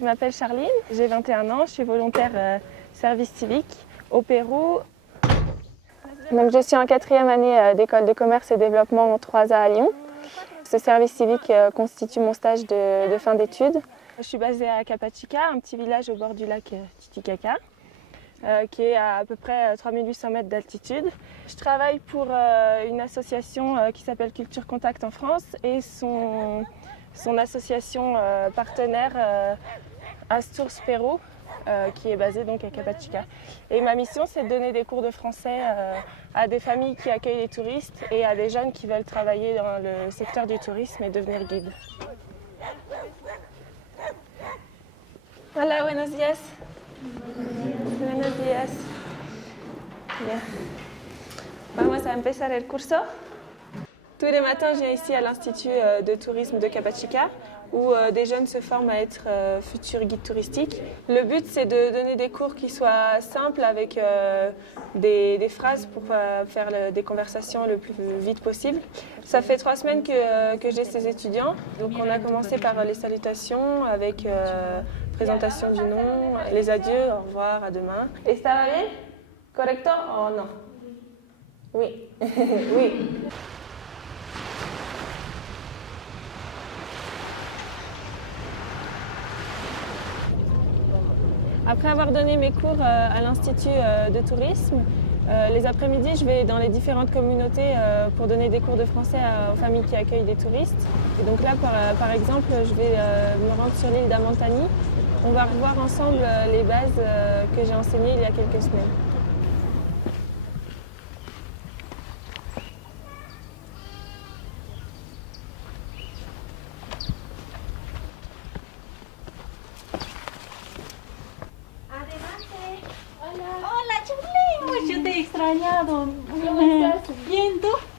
Je m'appelle Charline, j'ai 21 ans, je suis volontaire service civique au Pérou. Donc, je suis en 4e année d'école de commerce et développement 3A à Lyon. Ce service civique constitue mon stage de fin d'études. Je suis basée à Capachica, un petit village au bord du lac Titicaca, qui est à peu près 3800 mètres d'altitude. Je travaille pour une association qui s'appelle Culture Contact en France et son association partenaire Astur Pérou, qui est basée donc à Capachica. Et ma mission, c'est de donner des cours de français à des familles qui accueillent les touristes et à des jeunes qui veulent travailler dans le secteur du tourisme et devenir guides. Hola, buenos días. Buenos días. Bien. Vamos a empezar el curso. Tous les matins, je viens ici à l'Institut de tourisme de Capachica, où des jeunes se forment à être futurs guides touristiques. Le but, c'est de donner des cours qui soient simples, avec des phrases pour faire des conversations le plus vite possible. Ça fait 3 semaines que j'ai ces étudiants. Donc on a commencé par les salutations, avec présentation du nom, les adieux, au revoir, à demain. ¿Estaba bien? ¿Correcto o no? Oui. Oui. Après avoir donné mes cours à l'Institut de tourisme, les après-midi, je vais dans les différentes communautés pour donner des cours de français aux familles qui accueillent des touristes. Et donc là, par exemple, je vais me rendre sur l'île d'Amantani. On va revoir ensemble les bases que j'ai enseignées il y a quelques semaines.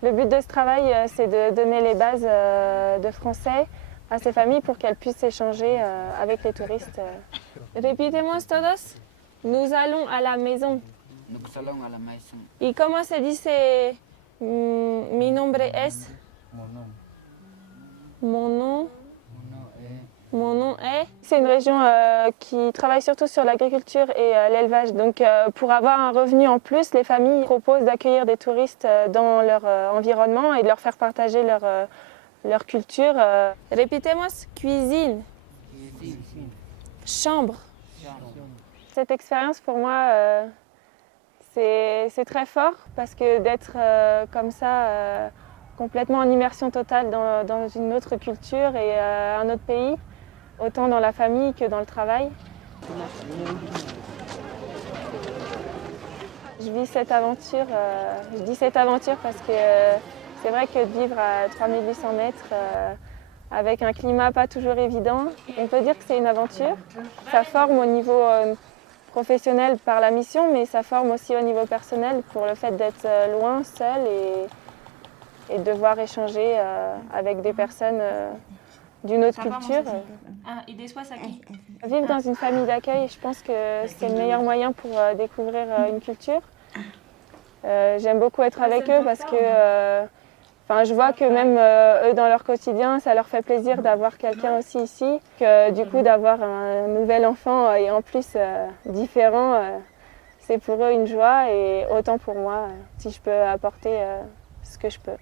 Le but de ce travail, c'est de donner les bases de français à ces familles pour qu'elles puissent échanger avec les touristes. Repitemos todos. Nous allons à la maison. Nous allons à la maison. ¿Y cómo se dice mi nombre es? Mon nom. Mon nom est. C'est une région qui travaille surtout sur l'agriculture et l'élevage. Donc pour avoir un revenu en plus, les familles proposent d'accueillir des touristes dans leur environnement et de leur faire partager leur culture. Repitemos, cuisine. Chambre. Cette expérience pour moi, c'est très fort parce que d'être comme ça, complètement en immersion totale dans une autre culture et un autre pays, autant dans la famille que dans le travail. Je vis cette aventure, je dis cette aventure parce que c'est vrai que de vivre à 3800 mètres avec un climat pas toujours évident, on peut dire que c'est une aventure. Ça forme au niveau professionnel par la mission, mais ça forme aussi au niveau personnel pour le fait d'être loin, seul et de devoir échanger avec des personnes d'une autre culture. Vivre dans une famille d'accueil, je pense que c'est le meilleur moyen pour découvrir une culture. J'aime beaucoup être avec eux parce que je vois que même eux, dans leur quotidien, ça leur fait plaisir d'avoir quelqu'un aussi ici. Que, du coup, d'avoir un nouvel enfant et en plus différent, c'est pour eux une joie et autant pour moi si je peux apporter ce que je peux.